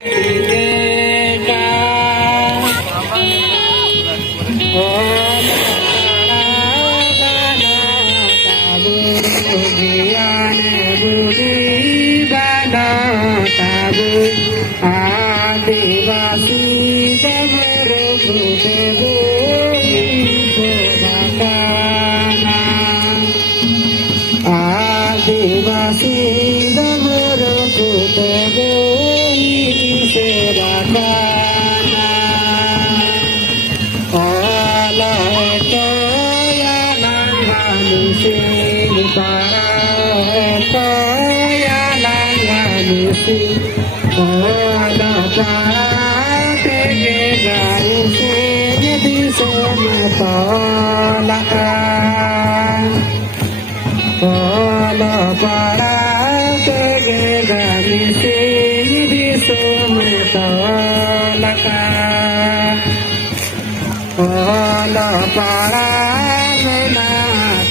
आदिवासी जबर आदिवासी दमर से रखाना all to ya langanusi para to ya langanusi all para te garusi di somatola all para te garusi di somatola Ola para na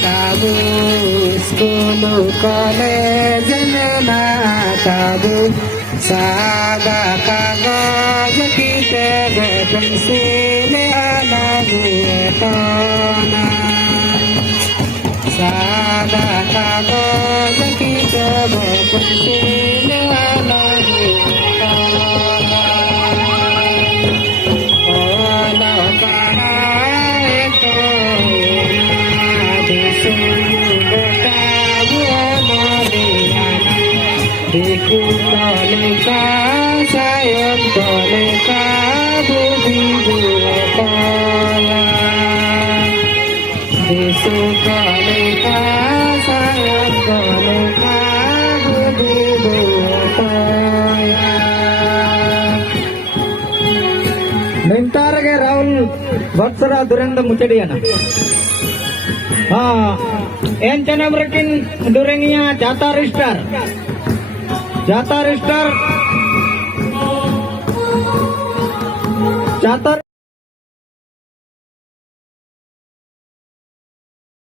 tabu school college na tabu sada kagaz kitab pencil alagu etona sada kagaz kitab pencil alagu etona ola para Diku kalika sayang kalika budi buataya Disu kalika sayang kalika budi buataya Bentar ke Rahul Vatsara Durenda Muchadiana Encana breaking duringnya Jatar Star